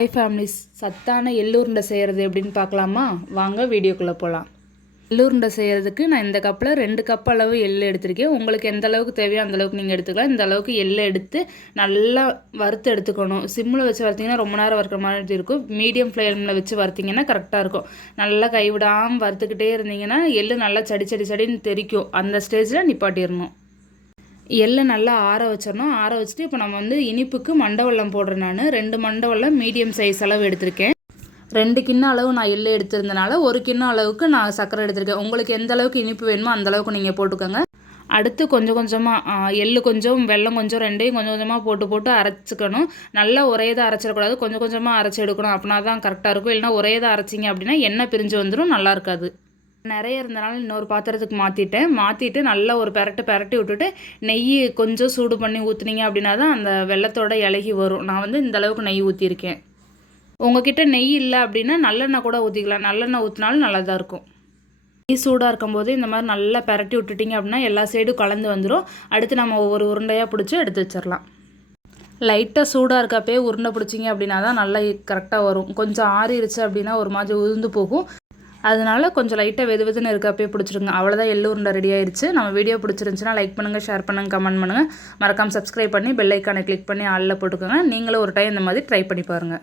High families, சத்தான எள்ளுருண்டை செய்கிறது எப்படின்னு பார்க்கலாமா? வாங்க வீடியோக்குள்ளே போகலாம். எள்ளுருண்டை செய்கிறதுக்கு நான் இந்த கப்பில் 2 கப் அளவு எள் எடுத்திருக்கேன். உங்களுக்கு எந்த அளவுக்கு தேவையோ அந்த அளவுக்கு நீங்கள் எடுத்துக்கலாம். இந்த அளவுக்கு எள்ளை எடுத்து நல்லா வறுத்து எடுத்துக்கணும். சிம்மில் வச்சு வறுத்திங்கன்னா ரொம்ப நேரம் வறுக்கிற மாதிரி இருக்கும். மீடியம் ஃப்ளேமில் வச்சு வறுத்திங்கன்னா கரெக்டாக இருக்கும். நல்லா கைவிடாமல் வறுத்துக்கிட்டே இருந்தீங்கன்னா எள் நல்லா சடின்னு தெரிக்கும். அந்த ஸ்டேஜில் நிப்பாட்டிடணும். எள்ளை நல்லா ஆற வச்சிடணும். ஆற வச்சுட்டு இப்போ நம்ம இனிப்புக்கு மண்டவெல்லம் போடுறேன். நான் 2 மண்டவெல்லம் மீடியம் சைஸ் அளவு எடுத்திருக்கேன். 2 கிண்ணம் அளவு நான் எள்ளு எடுத்திருந்தனால 1 கிண்ணம் அளவுக்கு நான் சர்க்கரை எடுத்திருக்கேன். உங்களுக்கு எந்த அளவுக்கு இனிப்பு வேணுமோ அந்த அளவுக்கு நீங்கள் போட்டுக்கோங்க. அடுத்து கொஞ்சம் கொஞ்சமாக எள்ளு கொஞ்சம் வெல்லம் கொஞ்சம் 2யும் கொஞ்சம் கொஞ்சமாக போட்டு அரைச்சிக்கணும். நல்லா ஒரேதாக அரைச்சிடக்கூடாது, கொஞ்சம் கொஞ்சமாக அரைச்சி எடுக்கணும். அப்படின்னா தான் கரெக்டாக இருக்கும். இல்லைனா ஒரேதாக அரைச்சிங்க அப்படின்னா எண்ணெய் பிரிஞ்சு வந்துடும், நல்லா இருக்காது. நிறைய இருந்தனால இன்னொரு பாத்திரத்துக்கு மாற்றிட்டு நல்லா ஒரு பெரட்டி விட்டுட்டு நெய் கொஞ்சம் சூடு பண்ணி ஊற்றுனீங்க அப்படின்னா தான் அந்த வெள்ளத்தோட இலகி வரும். நான் இந்த அளவுக்கு நெய் ஊற்றிருக்கேன். உங்ககிட்ட நெய் இல்லை அப்படின்னா நல்லெண்ணெய் கூட ஊற்றிக்கலாம். நல்லெண்ணெய் ஊற்றினாலும் நல்லா தான் இருக்கும். நெய் சூடாக இருக்கும்போது இந்த மாதிரி நல்லா பெரட்டி விட்டுட்டிங்க அப்படின்னா எல்லா சைடும் கலந்து வந்துடும். அடுத்து நம்ம ஒவ்வொரு உருண்டையாக பிடிச்சி எடுத்து வச்சிடலாம். லைட்டாக சூடாக இருக்கப்பே உருண்டை பிடிச்சிங்க அப்படின்னா தான் நல்லா கரெக்டாக வரும். கொஞ்சம் ஆறிடுச்சு அப்படின்னா ஒரு மாதிரி உதிர்ந்து போகும். அதனால கொஞ்சம் லைட்டாக வெதுன்னு இருக்கப்பே பிடிச்சிருங்க. அவ்வளோதான், எள்ளு உருண்டை ரெடி ஆயிடுச்சு. நம்ம வீடியோ பிடிச்சிருந்துச்சுன்னா லைக் பண்ணுங்கள், ஷேர் பண்ணுங்கள், கமெண்ட் பண்ணுங்கள். மறக்காமல் சப்ஸ்கிரைப் பண்ணி பெல் ஐக்கானை கிளிக் பண்ணி ஆளில் போட்டுக்கோங்க. நீங்களும் ஒரு டைம் இந்த மாதிரி ட்ரை பண்ணி பாருங்கள்.